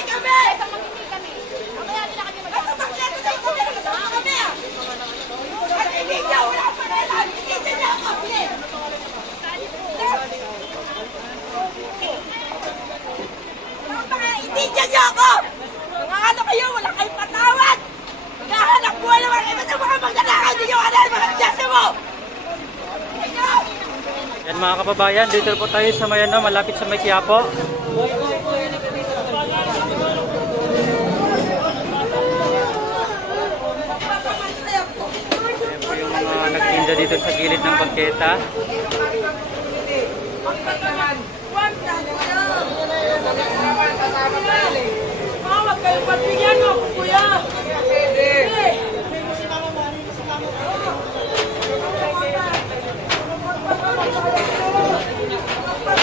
maghiwalay kami! Mamaya nila kami magkakaroon. Basta magkakaroon sa kami, kasama kami! At hindi niya, wala pa rin! Hindi niya ako! Hindi niya ako! Nanganganak kayo, wala kayong patawad! Nakahanap buhay naman kayo sa mga magnanakaw! Hindi niyo kanal mga nagsasa mo! Yan mga kababayan, dito po tayo sa Mayano, malapit sa May Quiapo. Ayan po yung mga nagtinda dito sa gilid ng bangketa. Huwag kayong pagbigyan mo, kuya!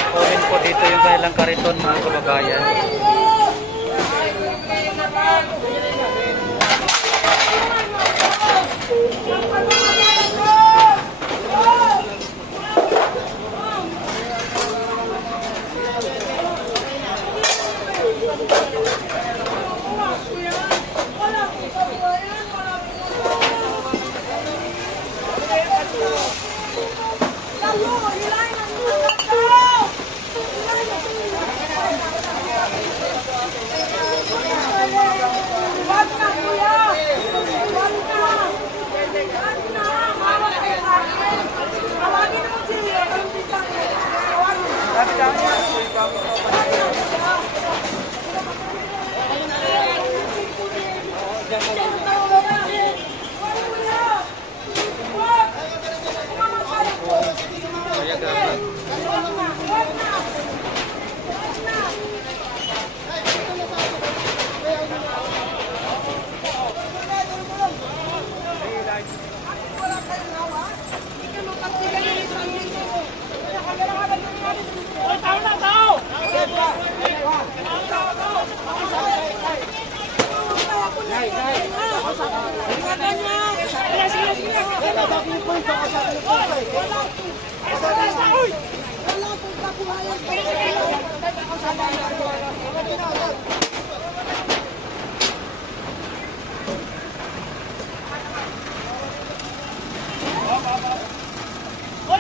Kunin po dito yung kailang kariton mga kababayan.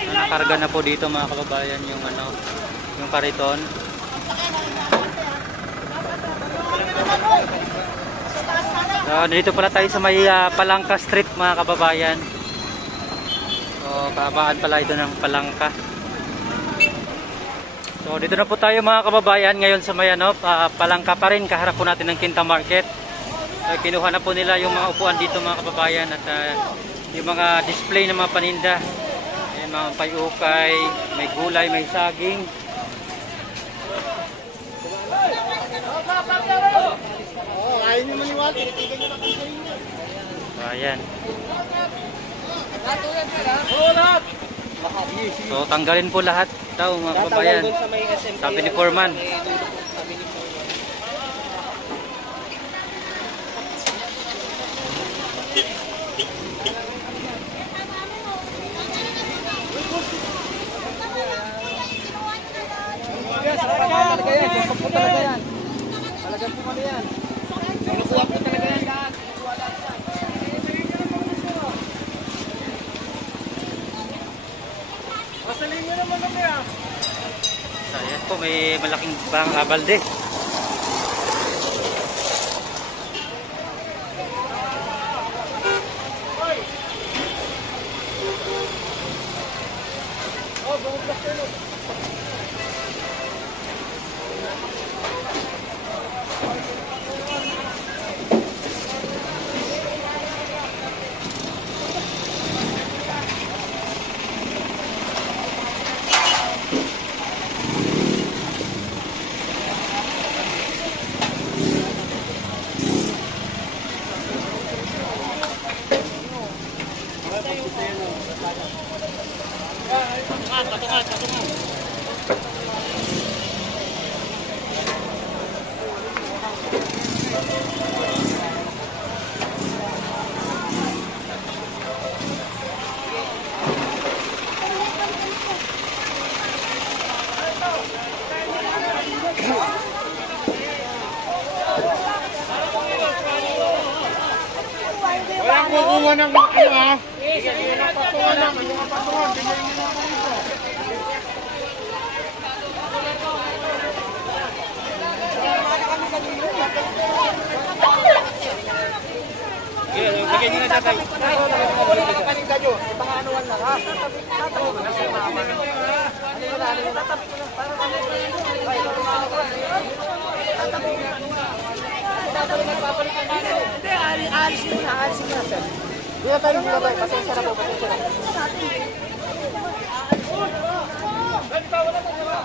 Nakarga na po dito mga kababayan yung yung kariton. So, dito pala tayo sa may Palangka Street mga kababayan. So, kaabaan pala ito ng Palangka. So, dito na po tayo mga kababayan ngayon sa may Palangka pa rin, kaharap po natin ng Quinta Market. So, kinuha na po nila yung mga upuan dito mga kababayan at yung mga display ng mga paninda. May mga payukay, may gulay, may saging. Ayaw nyo maniwala, tinitigan nyo na kung sa'yo nyo. Ayan. So tanggalin po lahat daw mga kababayan. Sabi ni Foreman. Talaga yan. Talagang po kami yan. Nakuha po talaga yan lahat. Masaling mo naman kami ah. So ayan po, may malaking bang balde. Oh, buong plaster. ng ano ha? Bigyan ng patungan ng mga patungan. Bigyan nyo ng dito. Bigyan nyo na tatay. Wala ka paninda nyo. Ibang anuan lang ha. Tatabi ko na sa mama. Hindi, alisin mo na, sir. Hindi na tayo, pasensya na po, pasensya na.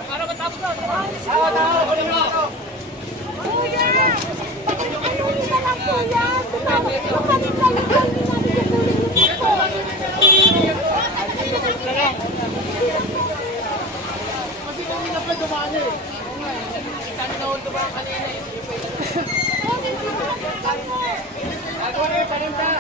Para matapos na. Kuya! Ano na lang po yan? Yung paninda-lindan din namin yung tuloy po. Kasi kami na pa dumaan eh. Kami na huwag dumaan kanina eh. Ako na yung paninda.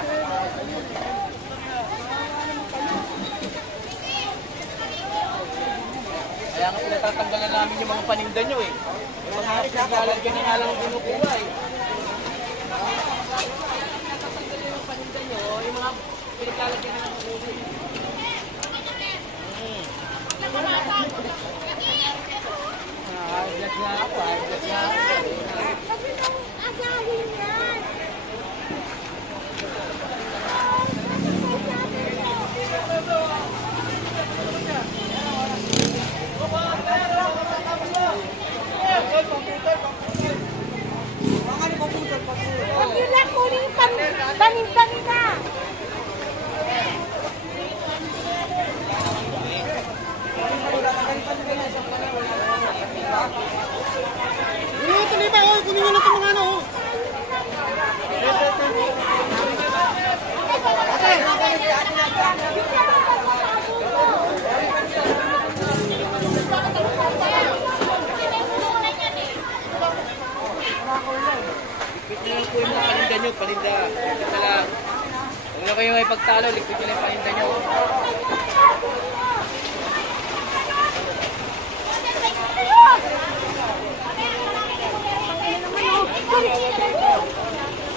Kaya nga pinatatanggalan namin yung mga paninda nyo eh. Yung mga naglalagyan na nga lang ang kinukuha eh. Pinatatanggalan yung paninda nyo, yung mga pinaglalagyan na lang ang kinukuha. High-blood nga ako, high-blood nga ako. Kasi nung agahin yan. Huwag yun lang kunin yung paninda nila. Tuloy ba? Kunin nyo lang itong mga ano. Likpit nyo lang po yung mga paninda nyo. Paninda. Likpit na lang. Huwag na kayo may pagtalo. Likpit nyo lang yung paninda nyo.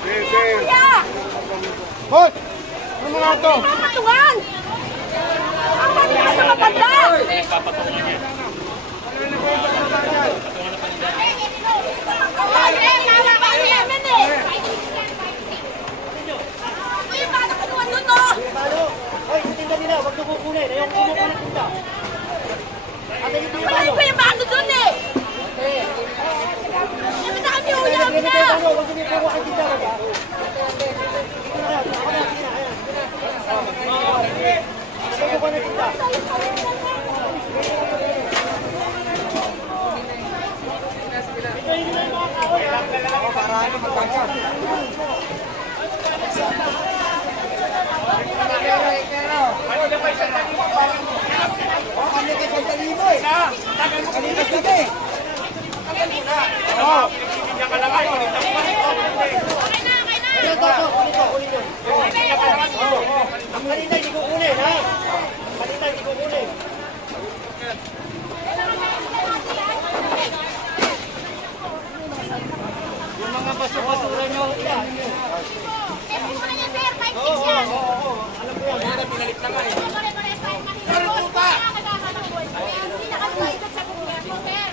Kuya! Hoy! Ano mga ito? Papatungan! Ang paninda sa kapanda! Hoy, kutinda nila. Huwag nyo kukunin. Ayaw kumukunin tinda. Ate, hindi yung Wala ano. ko yung baso dun eh! Sabi na kami ulam na! Huwag nyo kukuha kay tinda. Dito na yan. Ako na. Ayan. Ayaw kukuha na tinda. Ang kanina hindi kukunin, ha? Kanina hindi kukunin. Yung mga basura nyo, ilan nyo? Eh, muna niya sir, 5-6 yan! Alam ko yan, mga pinalit na nga eh. Pare-pares tayo mahirap. Kaya kagagawa boy. Kaya hindi na kami maisip sa gobyerno, sir.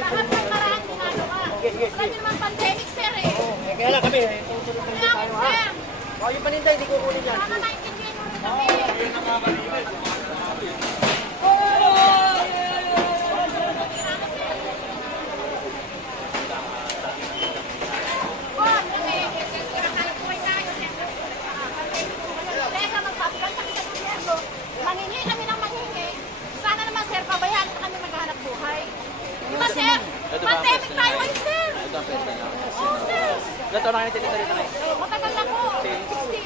Lahat ng maraan ginagawa. Wala nyo naman pandemic, sir eh. Kaya lang kami, tutuloy Kaya ako, tayo, ha? sir. Yung paninda, hindi kukunin yan. Sana maintindihan mo rin kami. Juan, kasi, kahit buhay tayo, sir. Kaya sa magpapagal kami sa gobyerno, manghingi kami ng manghingi. Sana naman, sir, pabayaan na kami maghanap buhay. Diba, sir? Pandemic tayo ngayon, sir. Oo, sir. Gato na kayo, tinita rito na kayo. Matagal na po. 60.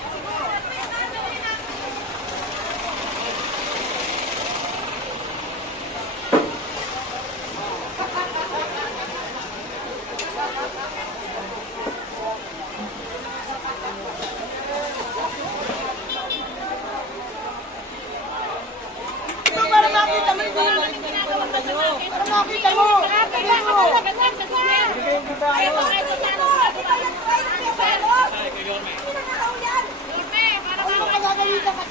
Para makita mo yung ginagawa sa akin. Para makita mo. Para Anak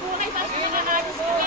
buhay, bakit nangangalis kami?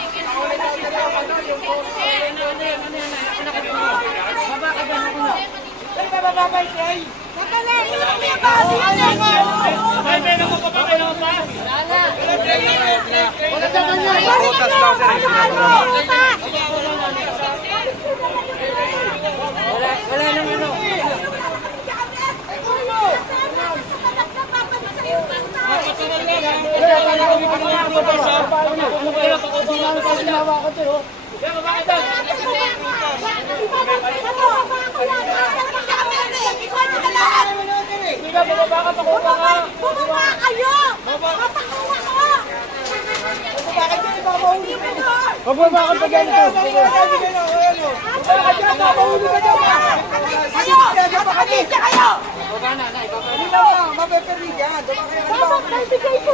Bumaba kayo! Mapakuha ko! Magbabakal pa ganito. Kayo! Hindi na, mapeperli yan. Dapat naibigay ko